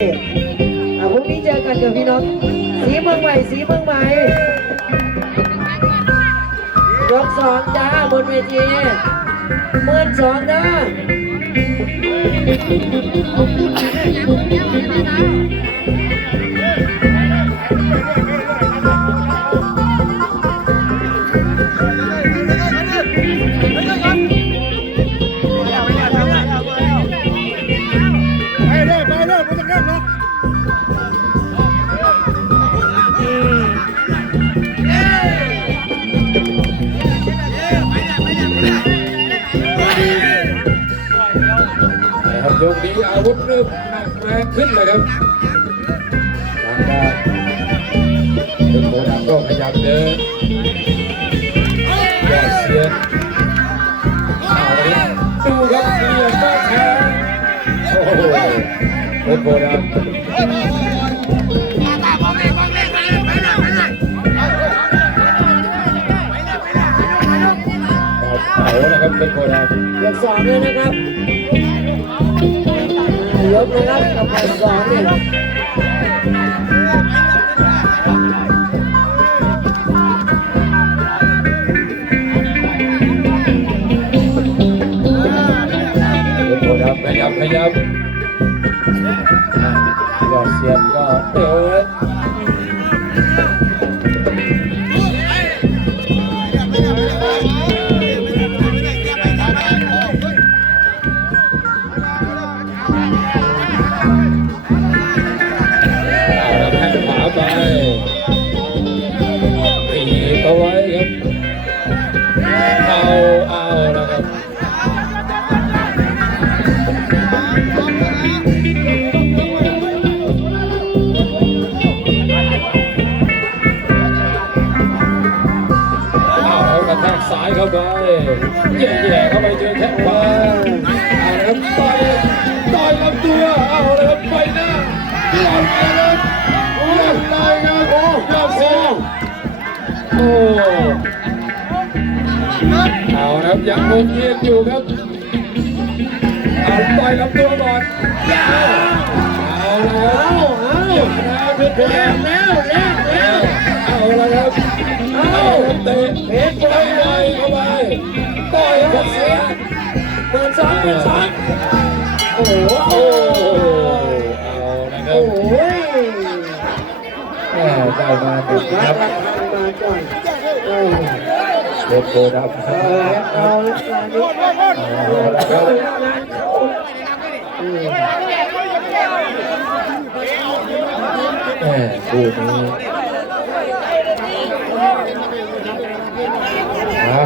อะพรุ่งนี้เจอกันกับพี่น้องสีเมืองใหม่สีเมืองใหม่ยกสองจ้าบนเวทีเมื่อนสองนะไยกนี้อาวุธเริ่มหนักแรงขึ้นเลยครับทางด้านเป็นโคดำก็พยายามเดินยอดเสียนเอาละครับดูครับเรียกมาแทงโอ้โหเป็นโคดำเอานะครับเป็นโคดำยกสองเลยนะครับอ่า ยกนะครับกับไปสองเนี่ยเป็นโคดำขยับขยับ ตีเอาไว้ครับเอาเอาแล้วครับเอาแล้วกระแทกซ้ายเข้าไปแย่ๆเข้าไปเจอแข้งขวาเอา โอ้เอานะครับยังคงเงียบอยู่ครับเอาต่อยลำตัวก่อนเอาแล้วเอาหยุดนะเพื่อนแรกแล้วแรกแล้วเอาละครับเอาเตะเพชรไปเลยเข้าไปต่อยครับเสียเปิดสองเปิดสองโอ้โหโอ้เอานะครัโอ้บโหแม่ได้มาหนึ่งวัคดรับราคามา ก่อนเออโคตรโตรครับเออเอาละครับเอาละครับงาเขาอืมแม่คู่นี้อะ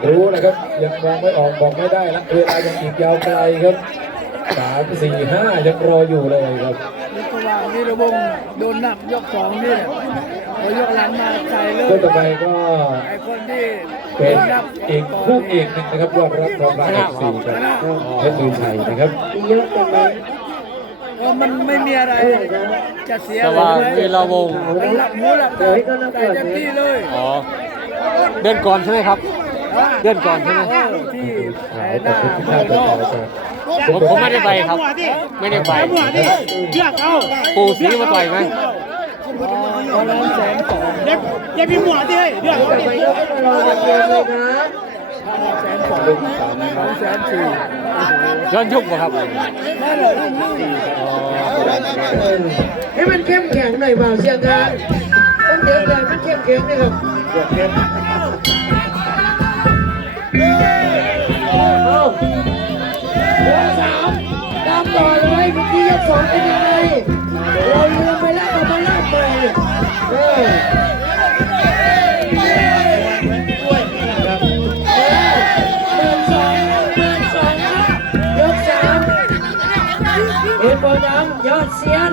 เดี๋ยวรู้นะครับ ยังมองไม่ออกบอกไม่ได้นะเวลายังอีกยาวไกลครับสามสี่ห้ายังรออยู่เลยครับนี่ก็ว่านี่ระวงโดนหนักยกสองนี่แหละพ อยกหลังมาใส่เลก็ยต่อไปก็ไอ้คนที่เป็นโดนับอีกคู่อีกหนึ่งนะครับยอดรักของเราสี่ครับเพชรลือชัยนะครับมีเยอะจังเลยเพราะมันไม่มีอะไรเท่าไหร่นะจะเสียสว่างเวลาวงศ์มันหลับหูหลับตาใส่เต็มที่เลยอ๋อเดือนก่อนใช่ไหมครับ เดือนก่อนใช่ไหมเออที่ขาไอ้ยหต่อน้าทุกโมท่าโลต่อไปครับผมผมไม่ได้ไปครับ ไม่ได้ไปเลือกเอาปู่ศรีมาต่อยไหม ตอนนั้นแสนสองจะไปยกให้มารอกันเองเลยนะแสนสองสองแสนสี่ย้อนยุคป่ะครับนั่นแหละรุ่นนี้ให้มันเข้มแข็งหน่อยเปล่าเสียงกันต้องเดี๋ยวเดี๋ยมันเข้มแข็งเลยครับเอายกสามตามต่อเลยเมื่อกี้ยกสองเป็นยังไงเราลืม เออเปิดสองเปิดสองยกสามเอ็นโบนัมยอดเซียน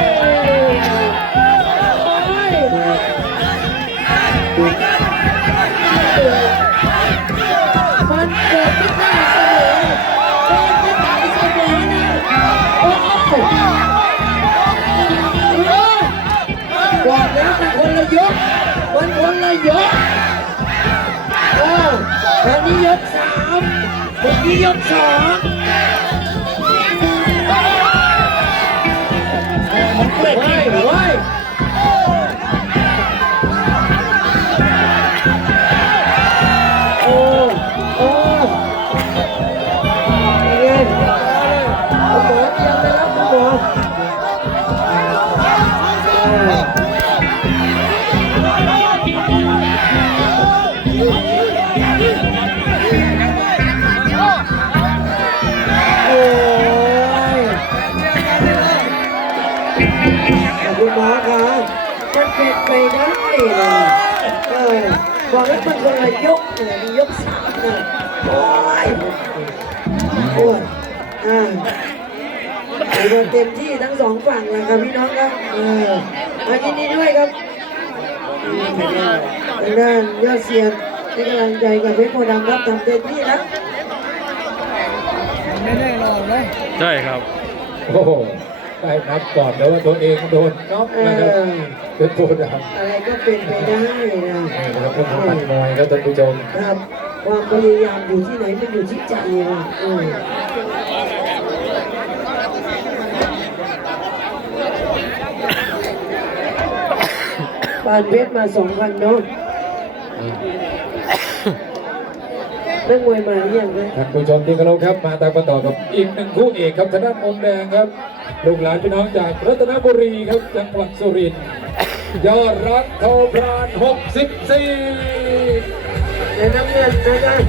ยกเออตอนนี้ยกสามเมื่อกี้ยกสอง คุณหมอครับมันเป็นไปได้เลยเออบอกแล้วมันคนละยกเลยยกสามเลยโอ้ยโอ้ยอ่าโดนเต็มที่ทั้งสองฝั่งเลยครับพี่น้องครับเออมายินดีด้วยครับทางด้านยอดเสียงให้กำลังใจกับเพชรโพดำครับทำเต็มที่นะไม่แน่นอนไหมใช่ครับ โอ้โห ได้นับก่อนแล้วว่าตัวเองโดนน็อกเอนะครับอเป็นตัวดำอะไรก็เป็นไปได้นะนี่นะครับเป็นของพันมวยครับท่านผู้ชมครับความพยายามอยู่ที่ไหนมันอยู่ที่ใจนะเออปานเพชรมาสองพันเนาะ นักมวยมาหรือยังนะท่านผู้ชมที่เคารพครับมาตามกันต่อกับอีกหนึ่งคู่เอกครับทางด้านมุมแดงครับลูกหลานพี่น้องจากรัตนบุรีครับจังหวัดสุรินทร์ยอดรักโทพราน64ในน้ำเงินนะครับ